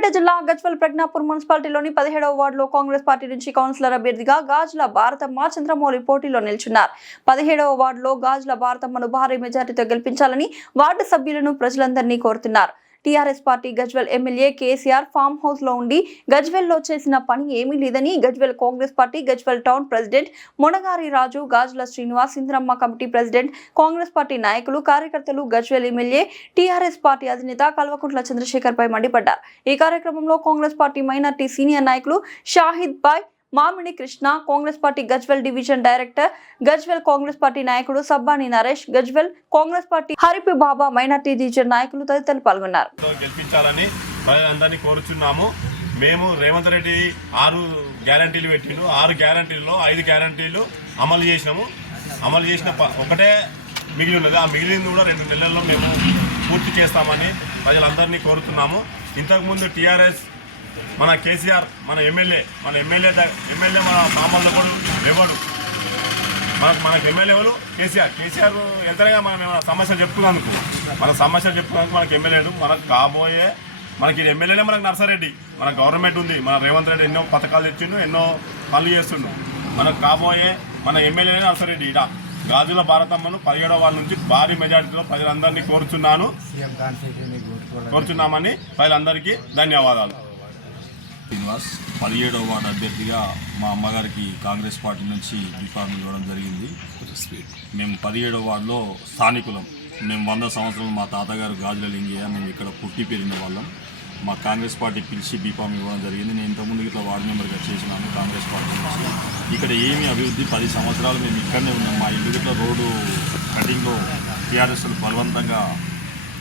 సూర్యాపేట జిల్లా గజ్వెల్ ప్రజ్ఞాపూర్ మున్సిపాలిటీలోని 17వ వార్డులో కాంగ్రెస్ పార్టీ నుంచి కౌన్సిలర్ అభ్యర్థిగా గాజుల భారతమ్మ చంద్రమౌళి పోటీలో నిలిచున్నారు. 17వ వార్డులో గాజుల భారతమ్మను భారీ మెజారిటీతో గెలిపించాలని వార్డు సభ్యులను ప్రజలందరినీ కోరుతున్నారు. TRS party Gajwel MLA KCR farm house లో ఉండి గజ్వెల్ లో చేసిన పని ఏమీ లేదని Gajwel Congress party Gajwel town president Munagari Raju, Gajula Srinivas, Indramma committee president, Congress party నాయకులు, కార్యకర్తలు గజ్వెల్ ఎమ్మెల్యే టీఆర్ఎస్ పార్టీ అధినేత కల్వకుంట్ల చంద్రశేఖర్ పై మండిపడ్డారు. ఈ కార్యక్రమంలో కాంగ్రెస్ పార్టీ మైనార్టీ సీనియర్ నాయకులు షాహిద్ బాయ్, మామిడి Krishna, Congress party Gajwel division director, Gajwel Congress party నాయకుడు సబ్బాని నరేష్, గజ్వెల్ కాంగ్రెస్ పార్టీ హరిపి బాబా, మైనార్టీ డివిజన్ నాయకులు తదితరులు పాల్గొన్నారు. గెలిపించాలని ప్రజలందరినీ కోరుచున్నాము. మేము రేవంత్ రెడ్డి 6 గ్యారంటీలు పెట్టిండు. 6 గ్యారంటీల్లో 5 గ్యారంటీలు అమలు చేసినాము. అమలు చేసిన ఒకటే మిగిలి ఉన్నది. ఆ మిగిలింది కూడా 2 నెలల్లో మేము పూర్తి చేస్తామని ప్రజలందరినీ కోరుతున్నాము. ఇంతకుముందు టీఆర్ఎస్ మన కేసీఆర్ మన ఎమ్మెల్యే మన సామాన్లు కూడా ఎవడు మనకు ఎమ్మెల్యే ఎవరు కేసీఆర్ ఎంతగా మనం సమస్యలు చెప్పుకున్నందుకు మనకు ఎమ్మెల్యేడు. మనకు కాబోయే మనకి ఎమ్మెల్యేనే మనకు నర్సారెడ్డి. మన గవర్నమెంట్ ఉంది. మన రేవంత్ రెడ్డి ఎన్నో పథకాలు తెచ్చిండు, ఎన్నో పనులు చేస్తుండు. మనకు కాబోయే మన ఎమ్మెల్యేనే నర్సారెడ్డి. ఇట గాజుల భారతమ్మను 17వ వార్డు నుంచి భారీ మెజారిటీలో ప్రజలందరినీ కోరుచున్నామని ప్రజలందరికీ ధన్యవాదాలు. శ్రీనివాస్ 17వ వార్డు అభ్యర్థిగా మా అమ్మగారికి కాంగ్రెస్ పార్టీ నుంచి బీఫామ్ ఇవ్వడం జరిగింది. మేము 17వ వార్డులో స్థానికులం. మేము 100 సంవత్సరాలు మా తాతగారు గాజుల లింగయ్య, మేము ఇక్కడ పుట్టి పెరిగిన వాళ్ళం. మా కాంగ్రెస్ పార్టీ పిలిచి బీఫామ్ ఇవ్వడం జరిగింది. నేను ఇంతకుముందు ఇట్లా వార్డు మెంబర్గా చేసినాను కాంగ్రెస్ పార్టీ నుంచి. ఇక్కడ ఏమీ అభివృద్ధి 10 సంవత్సరాలు మేము ఇక్కడనే ఉన్నాం. మా ఇల్లు ఇట్లా రోడ్డు కటింగ్లో టీఆర్ఎస్ బలవంతంగా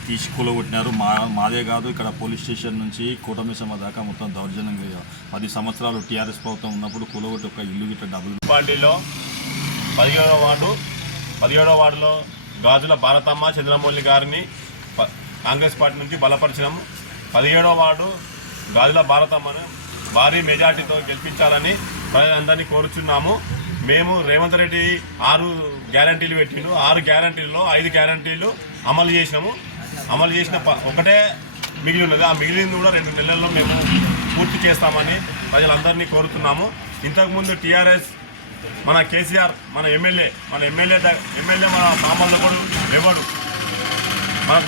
తీసి కూలగొట్టినారు. మాదే కాదు, ఇక్కడ పోలీస్ స్టేషన్ నుంచి కూటమిసమ్మ దాకా మొత్తం దౌర్జన్యంగా 10 సంవత్సరాలు టీఆర్ఎస్ ప్రభుత్వం ఉన్నప్పుడు కూలగొట్టి ఒక ఇల్లు గిట్ట డబుల్. పార్టీలో 17వ వార్డులో గాజుల భారతమ్మ చంద్రమౌళి గారిని కాంగ్రెస్ పార్టీ నుంచి బలపరిచినాము. 17వ వార్డు గాజుల భారతమ్మను భారీ మెజార్టీతో గెలిపించాలని ప్రజలందరినీ కోరుచున్నాము. మేము రేవంత్ రెడ్డి 6 గ్యారంటీలు పెట్టిండు. 6 గ్యారంటీల్లో 5 గ్యారంటీలు అమలు చేసినాము. అమలు చేసిన ఒకటే మిగిలి ఉన్నది. ఆ మిగిలింది కూడా 2 నెలల్లో మేము పూర్తి చేస్తామని ప్రజలందరినీ కోరుతున్నాము. ఇంతకుముందు టీఆర్ఎస్ మన కేసీఆర్ మన ఎమ్మెల్యే మన సామాన్లు కూడా ఎవడు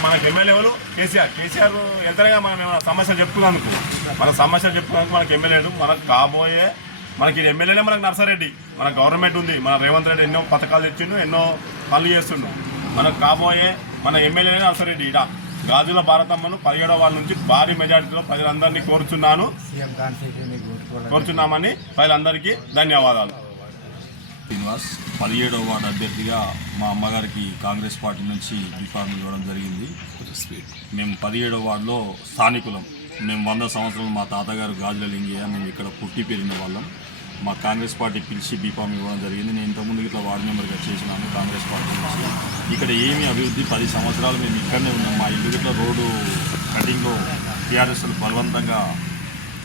మనకు ఎమ్మెల్యే ఎవరు కేసీఆర్ ఎంతగా మనం సమస్యలు చెప్పుకున్నందుకు మనకు ఎమ్మెల్యేడు. మనకు కాబోయే మనకి ఎమ్మెల్యేనే మనకు నర్సారెడ్డి. మన గవర్నమెంట్ ఉంది. మన రేవంత్ రెడ్డి ఎన్నో పథకాలు తెచ్చిండు, ఎన్నో పనులు చేస్తుండు. మనకు కాబోయే మన ఎమ్మెల్యేనే నర్సారెడ్డి. ఇట గాజుల భారతమ్మను 17వ వార్డు నుంచి భారీ మెజారిటీలో ప్రజలందరినీ కోరుచున్నామని ప్రజలందరికీ ధన్యవాదాలు. శ్రీనివాస్ 17వ వార్డు అభ్యర్థిగా మా అమ్మగారికి కాంగ్రెస్ పార్టీ నుంచి బీఫామ్ ఇవ్వడం జరిగింది. మేము 17వ వార్డులో స్థానికులం. మేము 100 సంవత్సరాలు మా తాతగారు గాజుల లింగయ్య, మేము ఇక్కడ పుట్టి పెరిగిన వాళ్ళం. మా కాంగ్రెస్ పార్టీ పిలిచి బీఫామ్ ఇవ్వడం జరిగింది. నేను ఇంతకుముందు ఇట్లా వార్డు మెంబర్గా చేసినాను కాంగ్రెస్ పార్టీ నుంచి. ఇక్కడ ఏమీ అభివృద్ధి 10 సంవత్సరాలు మేము ఇక్కడనే ఉన్నాం. మా ఇల్లు ఇట్లా రోడ్డు కటింగ్లో టీఆర్ఎస్ బలవంతంగా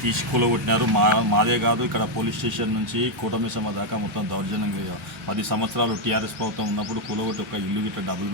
తీసి కూలగొట్టినారు. మాదే కాదు, ఇక్కడ పోలీస్ స్టేషన్ నుంచి కూటమిసమ్మ దాకా మొత్తం దౌర్జన్యంగా 10 సంవత్సరాలు టీఆర్ఎస్ ప్రభుత్వం ఉన్నప్పుడు కూలగొట్టి ఒక ఇల్లు గిట్ట డబుల్